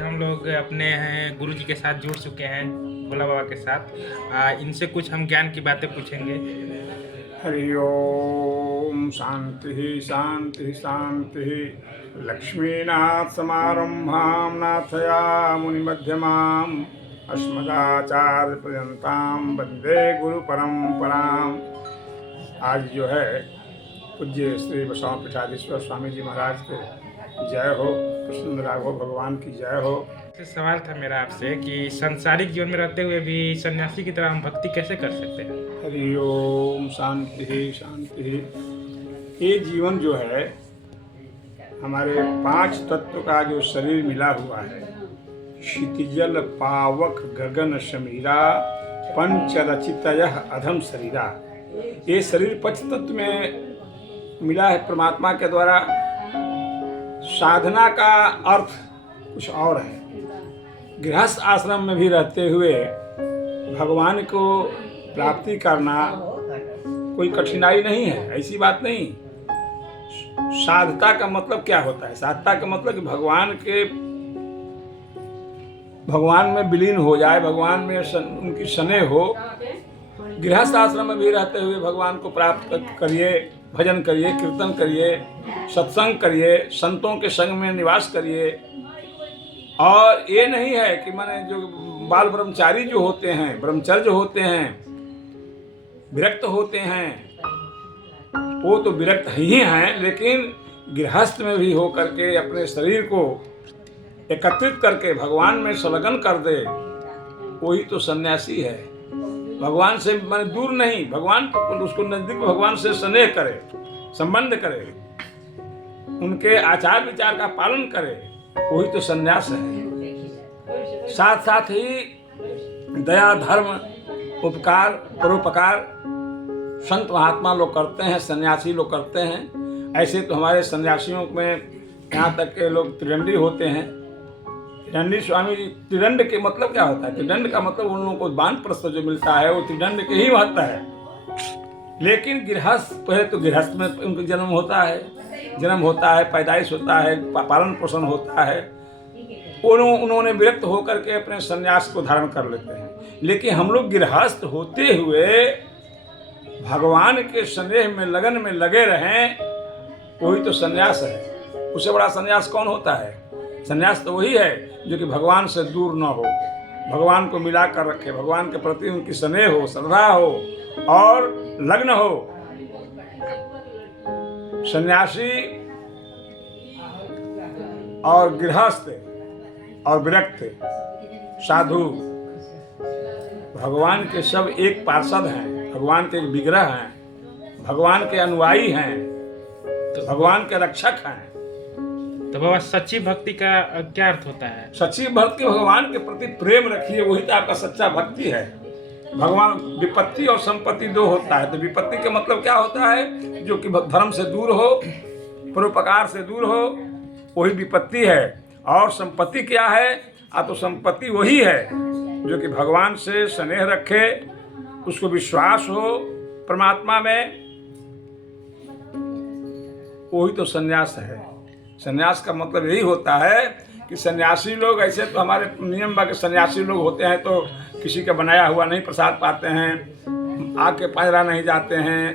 हम लोग अपने गुरु जी के साथ जुड़ चुके हैं, भोला बाबा के साथ। इनसे कुछ हम ज्ञान की बातें पूछेंगे। हरि ओम शांति शांति शांति। लक्ष्मीनाथ समारंभां नाथया मुनिमध्यमाम् अस्मदाचार्य पर्यंतां वंदे गुरु परंपराम्। आज जो है पूज्य श्री बसवां पीठाधीश्वर स्वामी जी महाराज के जय हो, कृष्ण राघव भगवान की जय हो। सवाल था मेरा आपसे कि सांसारिक जीवन में रहते हुए भी सन्यासी की तरह हम भक्ति कैसे कर सकते हैं। हरि ओम शांति शांति। ये जीवन जो है हमारे 5 तत्व का जो शरीर मिला हुआ है, क्षितिजल पावक गगन समीरा पंच रचितयः अधम शरीरा। ये शरीर 5 तत्व में मिला है परमात्मा के द्वारा। साधना का अर्थ कुछ और है। गृहस्थ आश्रम में भी रहते हुए भगवान को प्राप्ति करना कोई कठिनाई नहीं है, ऐसी बात नहीं। साधता का मतलब क्या होता है? साधता का मतलब कि भगवान में विलीन हो जाए, भगवान में उनकी स्नेह हो। गृहस्थ आश्रम में भी रहते हुए भगवान को प्राप्त करिए, भजन करिए, कीर्तन करिए, सत्संग करिए, संतों के संग में निवास करिए। और ये नहीं है कि माने जो बाल ब्रह्मचारी जो होते हैं, ब्रह्मचर्य होते हैं, विरक्त होते हैं, वो तो विरक्त ही हैं, लेकिन गृहस्थ में भी हो करके अपने शरीर को एकत्रित करके भगवान में संलग्न कर दे, वही तो सन्यासी है। भगवान से माने दूर नहीं, भगवान उसको नजदीक, भगवान से स्नेह करे, संबंध करे, उनके आचार विचार का पालन करे, वही तो सन्यास है। साथ साथ ही दया धर्म उपकार परोपकार संत महात्मा लोग करते हैं, सन्यासी लोग करते हैं। ऐसे तो हमारे सन्यासियों में यहाँ तक के लोग त्रिदंडी होते हैं। त्रिदंडी स्वामी जी, त्रिदंड के मतलब क्या होता है? त्रिदंड का मतलब उन लोगों को वानप्रस्थ जो मिलता है वो त्रिदंड के ही महत्व है। लेकिन गृहस्थ पहले तो गृहस्थ में उनका जन्म होता है, पैदाइश होता है, पालन पोषण होता है। उन्होंने विरक्त होकर के अपने सन्यास को धारण कर लेते हैं। लेकिन हम लोग गृहस्थ होते हुए भगवान के स्नेह में लगन में लगे रहें, वही तो सन्यास है। उससे बड़ा सन्यास कौन होता है? सन्यास तो वही है जो कि भगवान से दूर न हो, भगवान को मिला कर रखे, भगवान के प्रति उनकी स्नेह हो, श्रद्धा हो और लग्न हो। सन्यासी और गृहस्थ और विरक्त साधु भगवान के सब एक पार्षद हैं, भगवान के एक विग्रह हैं, भगवान के अनुयायी हैं, तो भगवान के रक्षक हैं। तो बाबा, सच्ची भक्ति का क्या अर्थ होता है? सच्ची भक्ति भगवान के प्रति प्रेम रखिए, वही तो आपका सच्चा भक्ति है। भगवान विपत्ति और संपत्ति दो होता है। तो विपत्ति का मतलब क्या होता है? जो कि धर्म से दूर हो, परोपकार से दूर हो, वही विपत्ति है। और संपत्ति क्या है? तो संपत्ति वही है जो कि भगवान से स्नेह रखे, उसको विश्वास हो परमात्मा में, वही तो सन्यास है। सन्यास का मतलब यही होता है कि सन्यासी लोग, ऐसे तो हमारे नियम बाकी सन्यासी लोग होते हैं तो किसी का बनाया हुआ नहीं प्रसाद पाते हैं, आके पैरा नहीं जाते हैं,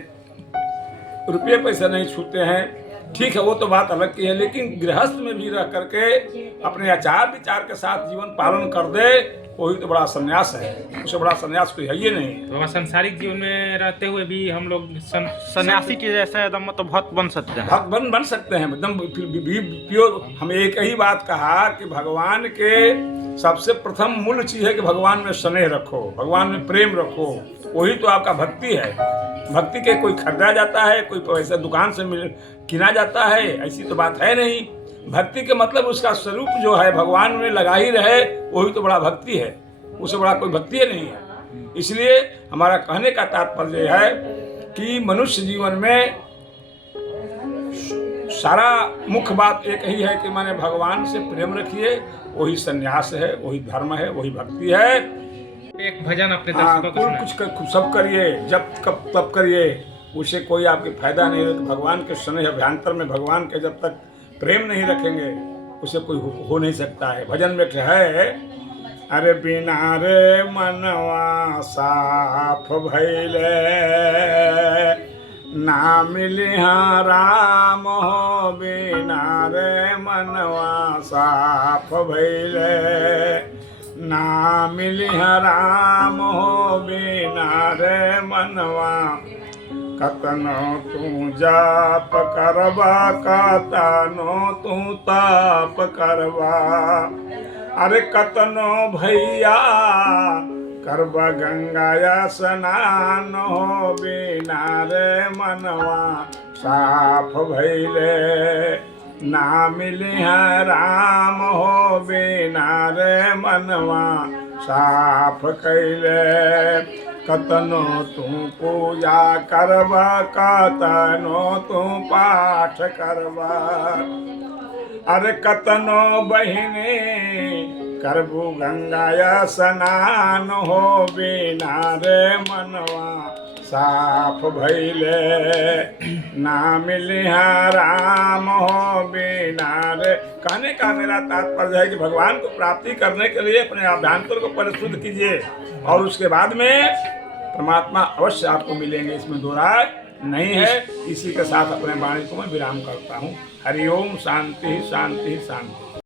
रुपये पैसे नहीं छूते हैं। ठीक है, वो तो बात अलग की है। लेकिन गृहस्थ में भी रह करके अपने आचार विचार के साथ जीवन पालन कर दे, वही तो बड़ा सन्यास है। उससे बड़ा सन्यास कोई है ही नहीं। तो सांसारिक जीवन में रहते हुए भी हम लोग सन्यासी के जैसे एकदम तो भक्त बन सकते हैं। भक्त बन सकते हैं एकदम प्योर। हम एक ही बात कहा कि भगवान के सबसे प्रथम मूल चीज है कि भगवान में स्नेह रखो, भगवान में प्रेम रखो, वही तो आपका भक्ति है। भक्ति के कोई खरीदा जाता है, कोई पैसा दुकान से किना जाता है, ऐसी तो बात है नहीं। भक्ति के मतलब उसका स्वरूप जो है भगवान में लगा ही रहे, वही तो बड़ा भक्ति है। उससे बड़ा कोई भक्ति नहीं है। इसलिए हमारा कहने का तात्पर्य है कि मनुष्य जीवन में सारा मुख्य बात एक ही है कि माने भगवान से प्रेम रखिए, वही सन्यास है, वही धर्म है, वही भक्ति है। एक भजन अपने दर्शकों को सुनाएं। कुछ सब करिए, जब कब तब करिए, उससे कोई आपके फायदा नहीं है। भगवान के स्नेह अभ्यंतर में भगवान के जब तक प्रेम नहीं रखेंगे उसे कोई हो नहीं सकता है। भजन में है, अरे बिना रे मनवा साफ भैले, ना मिलिहा राम हो, बिना रे मनवा साफ भैले, ना मिलिहा राम हो, बिना रे मनवा। कतनो तू जाप करवा, कतनो तू ताप करवा, अरे कतनो भैया करवा गंगाया स्नान हो, बिना रे मनवा साफ भैले, ना मिलिहा राम हो, बिना रे मनवा साफ कैले। कतनो तू पूजा करवा, कतनो तू पाठ करवा, अरे कतनो बहिनी करबू गंगाया स्नान हो, बिना रे मनवा साफ भैले, ना मिलिहा राम हो, बिना रे। कहने का मेरा तात्पर्य है कि भगवान को प्राप्ति करने के लिए अपने अभ्यंतर को पहले शुद्ध कीजिए और उसके बाद में परमात्मा अवश्य आपको मिलेंगे, इसमें दो राय नहीं है। इसी के साथ अपने वाणी को मैं विराम करता हूँ। हरि ओम। शांति शांति शांति।